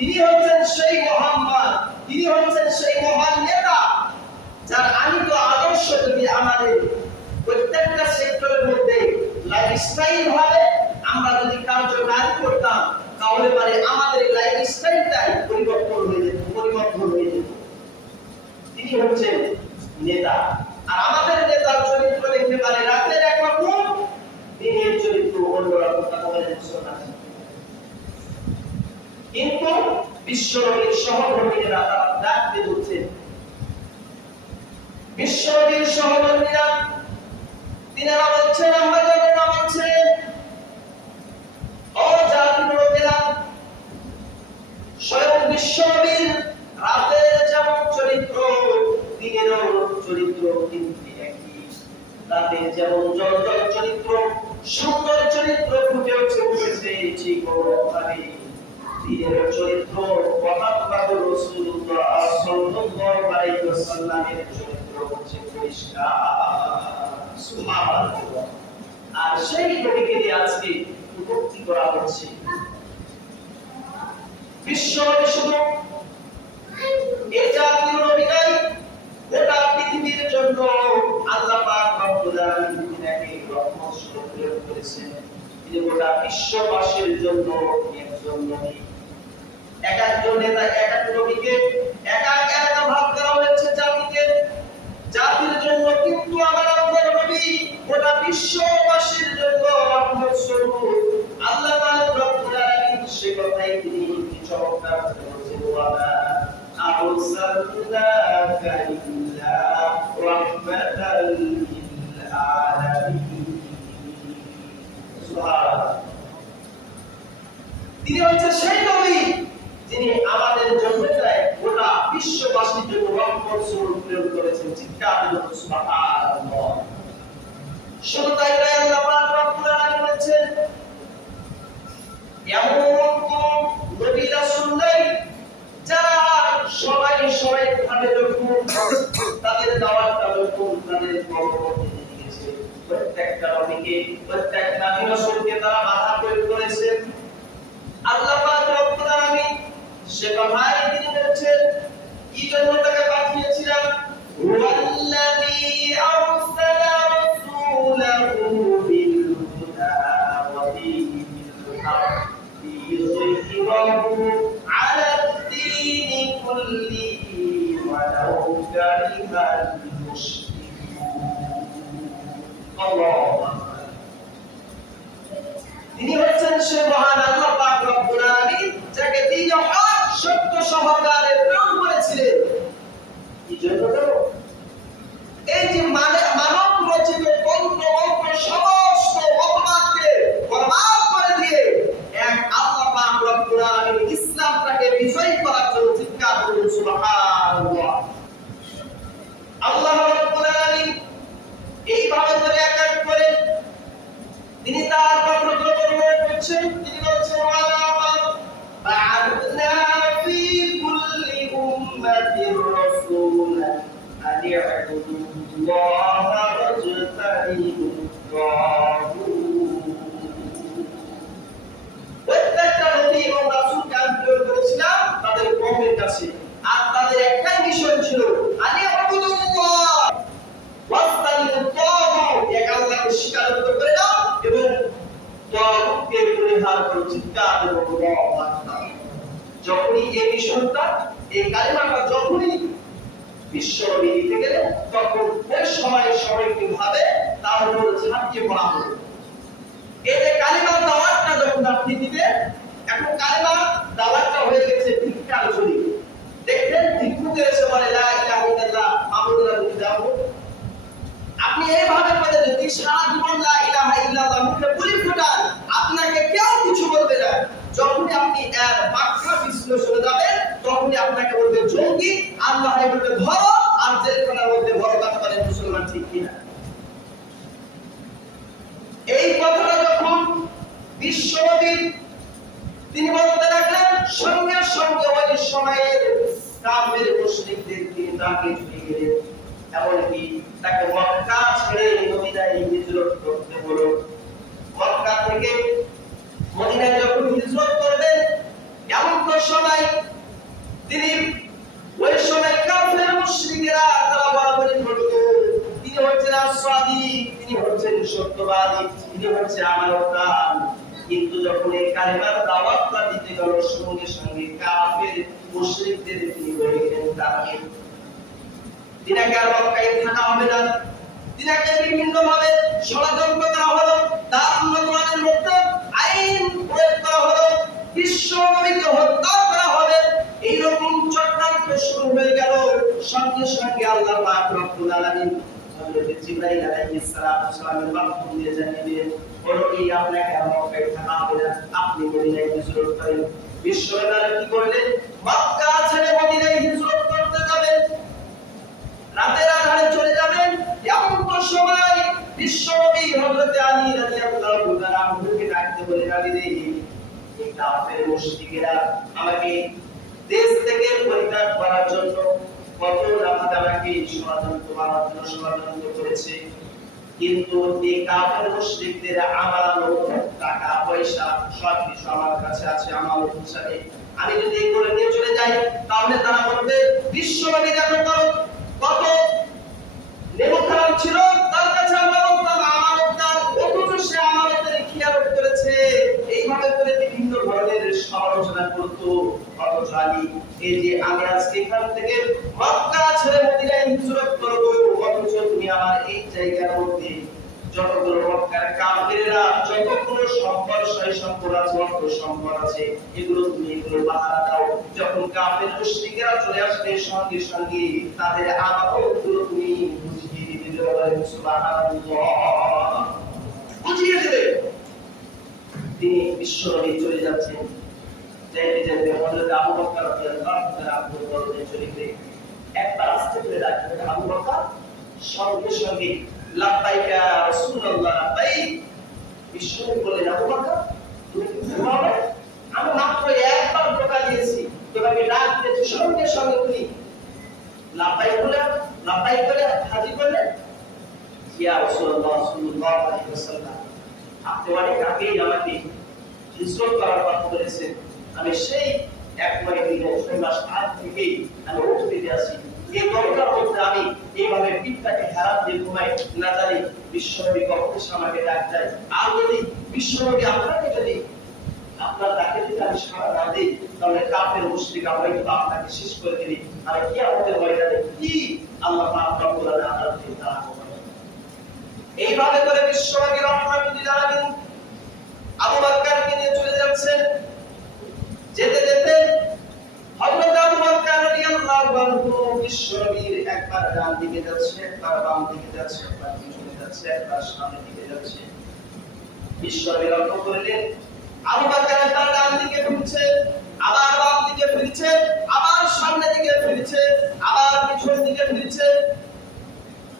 তিনি হচ্ছেন সেই মোহাম্মদ, তিনি হচ্ছেন সেই মহান নেতা যার আনিত আদর্শ যদি আমাদের প্রত্যেকটা সেক্টরের মধ্যে লাইফস্টাইল ভাবে আমরা যদি কার্যকারী করতাম, তাহলে পারে আমাদের লাইফস্টাইলটাই পরিবর্তন হয়ে যেত। তিনি হচ্ছেন নেতা। আর আমাদের নেতার চরিত্র দেখতে পারে রাতের একরকম, দিনের চরিত্র অন্যরকম। কথা বলেন মুসলমান। কিন্তু বিশ্বনবীর সহধর্মীরা তারা ডাকতে বলছেন, বিশ্বনবীর সহধর্মীরা তিনারা বলছেন, আমরা যারা বলছেন ও জাতির লোকেরা, স্বয়ং বিশ্বনবীর রাতের যেমন চরিত্র দিনেরও চরিত্র কিন্তু একই। রাতের যেমন জলজল চরিত্র, সুন্দর চরিত্র ফুটে উঠেছে, ঠিক ওরকমভাবে দিনের চরিত্র মহাত্মা রাসূলুল্লাহ সাল্লাল্লাহু আলাইহি ওয়াসাল্লামের চরিত্র হচ্ছে পরিষ্কার। সুবহানাল্লাহ। আর সেই নবীকে দিয়ে আজকে উন্নতি করা হচ্ছে। বিশ্বনবী শুধু এই জাতীয় নবী নয়, গোটা পৃথিবীর জন্য আল্লাহ পাক রব্বুল আলামিন তিনাকে রহমত স্বরূপ প্রেরণ করেছেন। তিনি গোটা বিশ্ববাসীর জন্য একজন নবী। এক একজন নেতা, এক এক নবীকে একা ভাগ করা হয়েছে জাতিকে, জাতির জন্য। কিন্তু আমার আল্লাহর নবী গোটা বিশ্ববাসীর জন্য রহমত স্বরূপ। আল্লাহ পাক রব্বুল আলামিন সে কথাই তিনি চমৎকার বলেছেন, ওয়া মা আরসালনাকা ইল্লা রাহমাতাল লিল আলামিন। সুবহানাল্লাহ। তিনি হচ্ছেন সেই নবী যিনি আমাদের জন্য গোটা বিশ্ববাসীর জন্য রহমত স্বরূপ প্রেরণ করেছেন। চিৎকার দিন সুবহানাল্লাহ। শুধু তাই নয়, আল্লাহ পাক রব্বুল আলামিন বলেছেন, এমন কোন নবী রাসূল নাই যারা সবাই ভাবে যখন তাদের দাওয়াতটা যখন তাদের কর্মপথে দিয়েছে, প্রত্যেকটা নবীকে, প্রত্যেকটা নবী রাসূলকে তারা বাধা প্রয়োগ করেছেন। আল্লাহ পাক রব্বুল আলামিন সে কথাই তিনি বলেছেন, কি জন্য তাকে পাঠিয়েছিলাম, হুয়াল্লাযী আরসালা রাসূলাহু বিল হুদা ওয়া দীনিল হক লিইয়ুযহিরাহু আলাদ দীনি কুল্লিহি ওয়ালাউ কারিহাল মুশরিকুন। আল্লাহু আকবার। তিনি হচ্ছেন সে মহান আল্লাহ পাক রব্বুল আলামিন যাকে দ্বীন হক সত্য সহকারে প্রেরণ করেছিলেন। কি জন্য? এই যে মানব রচিত তন্ত্র মন্ত্র সমস্ত মতবাদকে বরবাদ করে দিয়ে এক আল্লাহ পাক রব্বুল আলামিন ইসলামটাকে বিজয়ী করার জন্য। চিৎকার করুন সুবহানাল্লাহ। আল্লাহ রব্বুল আলামিন এইভাবে করে এক এক করে তিনি তার কথাগুলো বর্ণনা করছেন। তিনি বলছেন, ওয়ালাকাদ বা'আথনা ফি কুল্লি উম্মাতির রাসূলান আন ই'বুদুল্লাহা ওয়াজতানিবুত তাগুত। প্রত্যেকটা নবী এবং রাসূলকে আমি প্রেরণ করেছিলাম তাদের কওমের কাছে, আর তাদের একটাই মিশন ছিল, আন ই'বুদুল্লাহ ওয়াজতানিবুত তাগুত, এক আল্লাহকে স্বীকার করে দাও এবং তাগুতকে পরিহার করো। চিৎকার করো আল্লাহু আকবার। যখনই এই মিশনটা, এই কালিমাটা যখনই বিশ্বনবী দিতে গেলেন, তখন ওই সাময়িকভাবে তার উপর ঝাঁপিয়ে পড়া হলো। এই যে কালিমার দাওয়াতটা যখন আপনি দিবেন, এখন কালিমার দাওয়াতটা হয়ে গেছে ভিক্ষার ঝুলি। দেখবেন ভিক্ষুকের এসে বলে লা ইলাহা ইল্লাল্লাহ মুহাম্মাদুর রাসূলুল্লাহ। আপনি এইভাবে বলে যদি সারা জীবন লা ইলাহা ইল্লাল্লাহ মুখে বলি ফোটান, আপনাকে কেউ কিছু বলবে না। যখনই আপনি এর ব্যাখ্যা বিশ্লেষণে যাবেন, তখনই আপনাকে বলবে জঙ্গি, আল্লাহ বলবে ধরো, আর জেলখানার মধ্যে ভরো। কথা বলেন মুসলমান, ঠিক কিনা? এই কথাটা যখন বিশ্বনবী তিনি বলতে লাগলেন, সঙ্গে সঙ্গে ওই সময়ের কাফের মুশরিকদের তিনি তাকে ছুঁয়ে গেলেন। এমনকি তাকে মক্কা ছেড়ে মদিনায় হিজরত করতে হলো। মক্কা থেকে মদিনায় যখন হিজরত করবেন, এমন তো সময় সত্যবাদী, তিনি হচ্ছে আমানতদার। কিন্তু যখন এই কালেমার দাওয়াতটা দিতে গেল, সঙ্গে সঙ্গে কাফের মুশরিকদের তিনি বলে গেলেন তাকে তিনাকে আর মক্কায় থাকা হবে না। তিনাকে বিভিন্ন ভাবে ষড়যন্ত্র করা হলো, তার উন্নয়নের মধ্যে আইন প্রয়োগ করা হলো, বিশ্ব নবীকে হত্যা করা হবে, এইরকম চক্রান্ত শুরু হয়ে গেল। সঙ্গে সঙ্গে আল্লাহ পাক রব্বুল আলামিন হযরত জিবরাইল আলাইহিস সালামের মাধ্যমে দিয়ে জানিয়ে দিলেন, বলো এই আপনাকে আর মক্কায় থাকা হবে না, আপনি মদিনায় হিজরত করেন। বিশ্বনেতারা কি করলেন? মক্কা ছেড়ে মদিনায় হিজরত করতে যাবেন, রাতের আধারে চলে যাবেন। এমন সময় বিশ্বনবী হযরত আলী রাদিয়াল্লাহু তাআলা আনহুকে ডাকতে বলে, আলী রে, এই কাফের মুশরিকেরা আমাকে দেশ থেকে পরিত্যাগ করার জন্য কত আমাকে ষড়যন্ত্র করেছে, কিন্তু এই কাফের মুশরিকদের আমানত টাকা পয়সা সবকিছু আমার কাছে আছে আমানত হিসাবে। আমি যদি এগুলো নিয়ে চলে যাই, তাহলে তারা বলবে বিশ্বনবী দেখো কত নেমখারাম ছিল, তার কাছে আমরা বলতাম আমানতদার, অথচ সে আমানতের খেয়ানত করেছে। এইভাবে করে বিভিন্ন ধরনের সমালোচনা করত। অথচ আলী, এই যে আমি আজকে এখান থেকে মক্কা ছেড়ে মদিনায় হিজরত করব, অথচ তুমি আমার এই জায়গার মধ্যে যতগুলো মক্কার কাফেররা যতগুলো সম্পদ সয় সম্পদ আছে, অর্থ সম্পদ আছে, এগুলো তুমি এগুলো পাহারা দাও। যখন কাফের মুশরিকরা চলে আসবে, সঙ্গে সঙ্গে তাদের আমানতগুলো তুমি বুঝিয়ে দিতে হবে। সুবহানাল্লাহ, বুঝিয়ে দেবে। তিনি বিশ্বনবী চলে যাচ্ছেন, যাইতে যাইতে হযরত আবু বকর রাদিয়াল্লাহু তাআলা আবুর দরবারে চলে গেলে একবার আস্তে করে ডাকলেন, আবু বকর। সঙ্গে সঙ্গে লাব্বাইকা রাসূলুল্লাহ লাব্বাইক। বিশ্বনবী বললেন, আবু বকর তুমি কি ঘুমাবে? আমি মাত্র একবার ধোঁকা দিয়েছি, তোমাকে ডাক দিয়েছি, সঙ্গে সঙ্গে তুমি লাব্বাইক বলে হাজির করলেন। ইয়া রাসূলুল্লাহ সাল্লাল্লাহু আলাইহি ওয়াসাল্লাম, আপনি অনেক আগেই আমাকে হিজরত করার কথা বলেছেন। আমি সেই 1 মাস আগ থেকেই আমি ওঠ দিতে আসি। এই দরকার মধ্যে আমি এইভাবে পিঠটাকে হারাম দিয়ে ঘুমাই, না জানি বিশ্বনবী কখন আমাকে ডাক দেয়। আর যদি বিশ্বনবী আপনাকে যদি আপনার ডাকে যদি আমি সাড়া না দিই, তাহলে কাফের মুশরিক হয়তো আপনাকে শেষ করে দিবে। আর কিয়ামতের ময়দানে কি আল্লাহ পাক রব্বুল আলামিন আপনাকে দাঁড় করাবেন। এইভাবে করে বিশ্বনবী রাহমাতুল আলামিন আবু বকরকে নিয়ে চলে যাচ্ছেন। যেতে যেতে হযরত আবু বকর রাদিয়াল্লাহু আনহু বিশ্বনবীর একবার ডান দিকে যাচ্ছে, একবার বাম দিকে যাচ্ছে, একবার পিছনে যাচ্ছে, একবার সামনে দিকে যাচ্ছে। বিশ্বনবী লক্ষ্য করলেন আবু বকর একবার ডান দিকে ফিরছে, আবার বাম দিকে ফিরছে, আবার সামনে দিকে ফিরছে, আবার পিছন দিকে ফিরছে।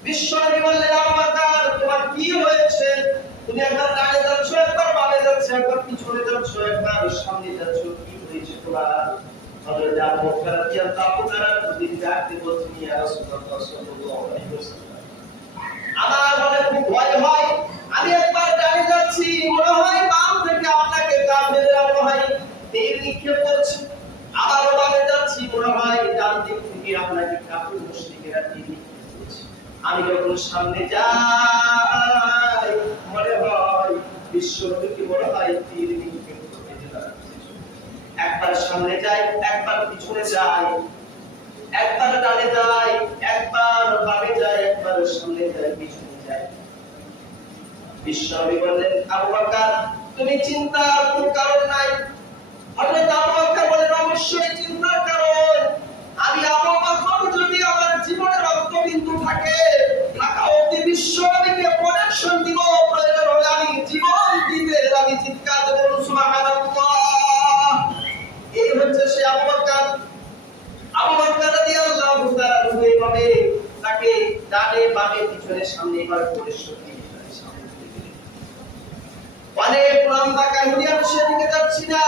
বিশ্বনবী বললেন, আবু বকর তোমার কি হয়েছে? তুমি একবার ডানে যাচ্ছ, একবার বামে যাচ্ছ, একবার পিছনে যাচ্ছ, একবার সামনে যাচ্ছ, কি হয়েছে তোমার? হযরত আবু বকর রাদিয়াল্লাহু তাআলা দুদিন ডাকতে বলছেন, ইয়া রাসূলুল্লাহ সাল্লাল্লাহু আলাইহি ওয়াসাল্লাম, আমার মনে খুব ভয় হয়। আমি একবার ডানে যাচ্ছি, মনে হয় বাম থেকে আপনাকে কাফেররা মনে হয় তীর নিক্ষেপ করছে, আবার বামে যাচ্ছি, মনে হয় ডান দিক থেকে আপনাকে কাফের মুশরিকেরা তীর নিক্ষেপ করছে। আমি যখন সামনে যাই, মনে হয় বিশ্বনবীকে মনে হয় তীর নিক্ষেপ করতে যাচ্ছে। একবার সামনে যাই, একবার পিছনে যাই, একবার ডানে যাই, একবার বামে যাই, একবার সামনে যাই, পিছনে যাই। বিশ্বনবী বললেন, আবু বকর তুমি চিন্তার কোনো কারণ নাই। হযরত আবু বকর বলেন, অবশ্যই চিন্তার কারণ। আমি আবু বকর যদি আমার জীবনে রক্তবিন্দু থাকে, ঢাকা অবধি বিশ্বনবীকে প্রোটেকশন দিব, প্রয়োজন হলে আমি জীবন দিতে আমি চিৎকার দেব, সুবহানাল্লাহ। এই হচ্ছে সে আবু বকর। আবু বকর রাদিয়াল্লাহু তাআলা এইভাবে তাকে ডানে বামে পিছনে সামনে এবার প্রোটেকশন দিয়ে সামনে দিকে। অনেক লম্বা কাহিনী, আমি সেদিকে যাচ্ছি না।